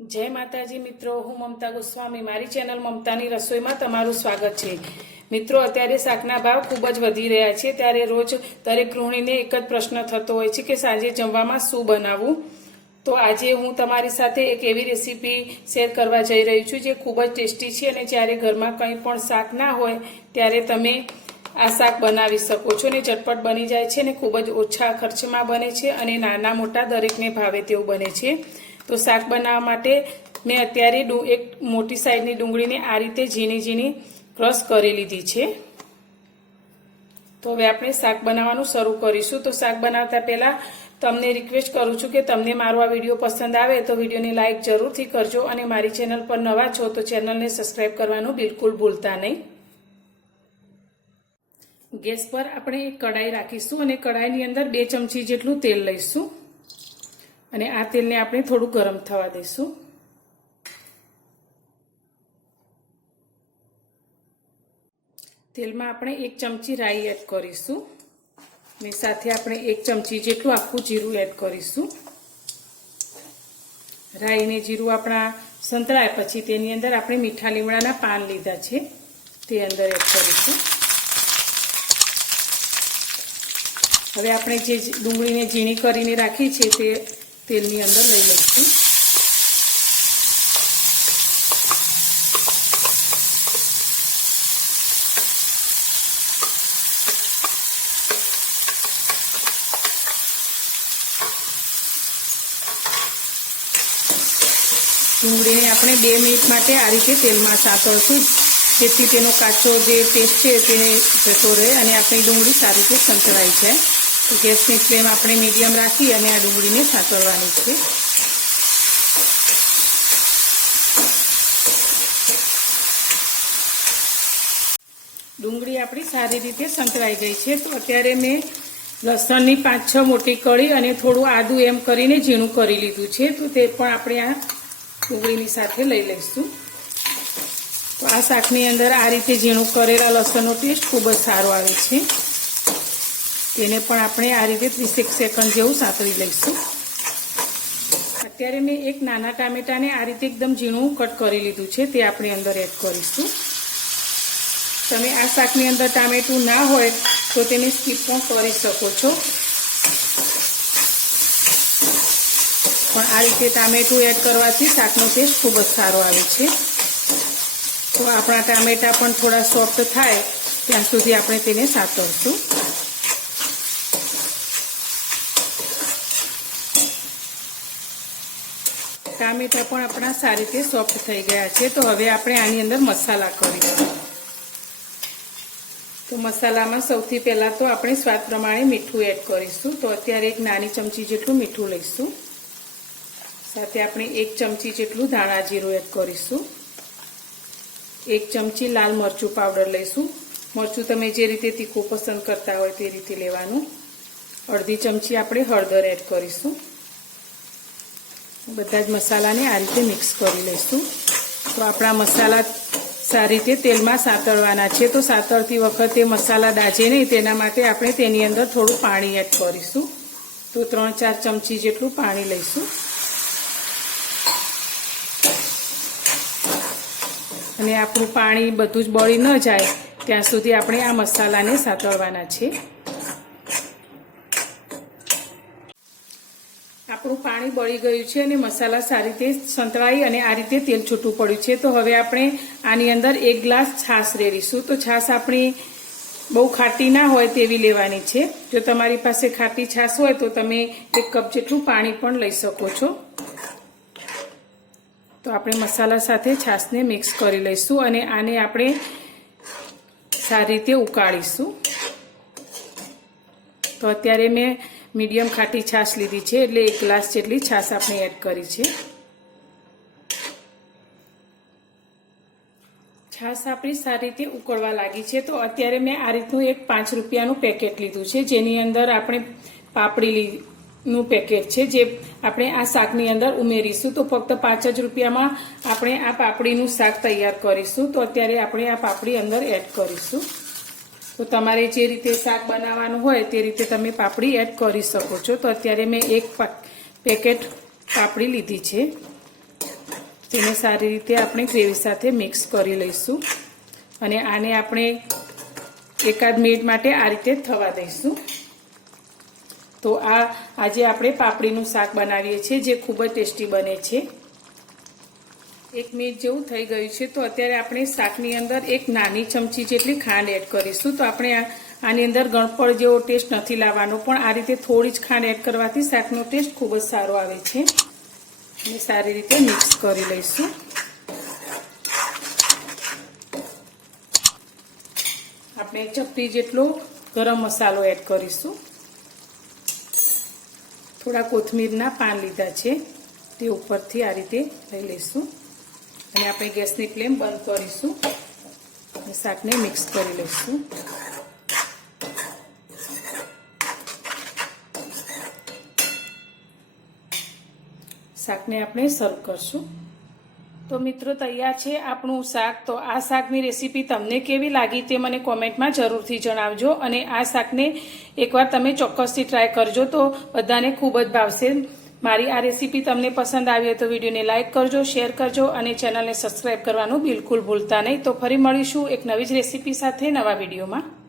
जय माताजी मित्रों, हूँ ममता गोस्वामी। मारी चेनल ममतानी रसोई में तमारुं स्वागत छे। मित्रों, अत्यारे शाकना भाव खूब ज वधी रह्या छे, त्यारे रोज दरेक गृहिणीने एक ज प्रश्न थतो होय छे के सांजे जमवामां शुं बनावुं। तो आजे हूँ तमारी साथे एक एवी रेसिपी शेर करवा जई रही छुं जे खूब ज टेस्टी छे अने ज्यारे घरमां कंई पण शाक ना होय त्यारे तमे आ शाक बनावी शको छो ने झटपट बनी जाय छे ने खूब ज ओछा खर्चमां बने छे अने नाना मोटा दरेकने भावे तेवुं बने छे। तो शाक बनाववा माटे मैं अत्यारे एक मोटी साइजनी डूंगळीने आ रीते झीणी झीणी क्रश करी लीधी छे। तो हवे आपणे शाक बनाववानुं शरू करीशुं। तो शाक बनावता पहेला तमने रिक्वेस्ट करूं छुं के तमने मारो आ विडियो पसंद आवे तो विडियोने लाइक जरूरथी करजो अने मारी चेनल पर नवा छो तो चेनलने सब्सक्राइब करवानुं बिलकुल भूलता नहीं। गैस पर आपणे एक कढ़ाई राखीशुं अने कढ़ाईनी अंदर 2 चमची जेटलुं तेल लईशुं અને આ તેલને આપણે થોડું ગરમ થવા દઈશું। તેલમાં આપણે 1 ચમચી રાઈ એડ કરીશું અને સાથે આપણે 1 ચમચી જેટલું આખું જીરું એડ કરીશું। રાઈ ને જીરું આપણા સંતળાય પછી તેની અંદર આપણે મીઠા લીમડાના પાન લીધા છે તે અંદર એડ કરીશું। હવે આપણે જે ડુંગળીને ઝીણી કરીને રાખી છે તે તેલની અંદર લઈ લઈશું। ડુંગળીને આપણે 2 મિનિટ માટે આ રીતે તેલમાં સાતળશું જેથી તેનો કાચો જે ટેસ્ટ છે તેને જતો રહે અને આપણી ડુંગળી સારી રીતે સંતળાઈ જાય। तो गैसनी फ्लेम आपणे मीडियम राखी अने आ डूंगळीने सातळवानी छे। डूंगળી आपणी सारी रीते संतळाई गई छे। तो अत्यारे मैं लसणनी 5-6 मोटी कળી अने थोडું आदુ एम करीने झीणुं करी लीधुं छे। तो ते पण आपणे आ डूंगळीनी साथे लई लईशुं। तो आ शाकनी अंदर आ रीते झीणुं करेला लसणनो टेस्ट खूब ज सारो आवे छे। तेने पण आपणे आ रीते 30 सेकंड जेवुं सातળી लईशुं। अत्यारे मैं एक नाना टामेटाने आ रीते एकदम झीणुं कट करी लीधुं छे ते आपणे अंदर एड करीशुं। तमे आ शाकनी अंदर टामेटुं ना होय तो तेने स्कीप पण करी शको छो, पण आ रीते टामेटुं एड करवाथी शाकनो टेस्ट खूब ज सारो आवे छे। तो आपणा टामेटा पण थोड़ा सॉफ्ट थाय त्यां सुधी आपणे तेने सातळशुं। टामेटा पण अपना सारी रीते सॉफ्ट थई गया छे। तो हवे आपणे आनी अंदर मसाला करीशुं। तो मसालामां सौथी पहेला तो आपणे स्वाद प्रमाणे मीठुं एड करीशुं। तो अत्यारे एक नानी चमची जेटलुं मीठुं लईशुं। साथे आपणे 1 चमची जेटलुं धाणा जीरुं एड करीशुं। 1 चमची लाल मरचुं पाउडर लईशुं। मरचुं तमे जे रीते तीखुं पसंद करता होय ते रीते लेवानुं। अर्धी चमची आपणे हळदर एड करीशुं। बधा ज मसालाने आ रीते मिक्स करी लईशुं। तो आपणा मसाला सारी रीते तेलमां सातळवाना छे। तो सातळती वखते मसाला दाजे नहीं तेना माटे आपणे तेनी अंदर थोडुं पाणी एड करीशुं। तो 3-4 चमची जेटलुं पाणी लईशुं अने आपणुं पाणी बधुं ज बળી न जाय त्यां सुधी आपणे आ मसालाने सातळवाना छे। આપણું પાણી બળી ગયું છે અને મસાલા સારી રીતે સંતળાઈ અને આ રીતે તેલ છૂટું પડ્યું છે। તો હવે આપણે આની અંદર 1 ગ્લાસ છાશ રેડીશું। તો છાશ આપણી બહુ ખાટી ના હોય તેવી લેવાની છે। જો તમારી પાસે ખાટી છાશ હોય તો તમે 1 કપ જેટલું પાણી પણ લઈ શકો છો। તો આપણે મસાલા સાથે છાશને મિક્સ કરી લઈશું અને આને આપણે સારી રીતે ઉકાળીશું। તો અત્યારે મેં मीडियम खाटी छाश लीधी है एटले 1 ग्लास जेटली छाश आपणे एड करी छे। छाश आपणी सारी रीते उकळवा लागी छे। तो अत्यारे मैं आ रीतनुं एक 5 रूपियानुं पेकेट लीधुं छे जेनी अंदर आपणे पापड़ीनुं पेकेट छे जे आपणे आ शाकनी अंदर उमेरीशुं। तो फक्त 5 ज रूपियामां आपणे आ पापड़ीनुं शाक तैयार करीशुं। तो अत्यारे आपणे आ पापड़ी अंदर एड करीशुं। तो तमारे जे रीते शाक बनाववानुं होय ते रीते तमे पापड़ी एड करी शको छो। तो अत्यारे मैं 1 पेकेट पापड़ी लीधी छे। તેને સારી રીતે આપણે ગ્રેવી સાથે મિક્સ કરી લઈશું અને આને આપણે એકાદ મિનિટ માટે આ રીતે થવા દઈશું. તો આજે આપણે પાપડીનું શાક બનાવીએ છીએ, જે ખૂબ જ ટેસ્ટી બને છે. 1 મિનિટ જેવું થઈ ગયું છે. તો અત્યારે આપણે શાકની અંદર 1 નાની ચમચી જેટલી ખાંડ એડ કરીશું. તો આપણે આની અંદર ગળપણ જેવો ટેસ્ટ નથી લાવવાનો, પણ આ રીતે થોડી જ ખાંડ એડ કરવાથી શાકનો ટેસ્ટ ખૂબ જ સારો આવે છે. અને સારી રીતે મિક્સ કરી લઈશું. આપણે 1 ચપટી જેટલો ગરમ મસાલો એડ કરીશું. થોડા કોથમીરના પાન લીધા છે, તે ઉપરથી આ રીતે લઈ લઈશું અને આપણે ગેસની ફ્લેમ બંધ કરીશું અને શાકને મિક્સ કરી લઈશું. શાકને આપણે સર્વ કરશું. તો મિત્રો તૈયાર છે આપણું શાક. તો આ શાકની રેસીપી તમને કેવી લાગી તે મને કોમેન્ટમાં જરૂરથી જણાવજો અને આ શાકને એકવાર તમે ચોક્કસથી ટ્રાય કરજો, તો બધાને ખૂબ જ ભાવશે. મારી આ રેસીપી તમને પસંદ આવી હોય તો વિડીયોને લાઇક કરજો, શેર કરજો અને ચેનલને સબસ્ક્રાઈબ કરવાનું બિલકુલ ભૂલતા નહીં. તો ફરી મળીશું એક નવી જ રેસીપી સાથે નવા વિડીયોમાં.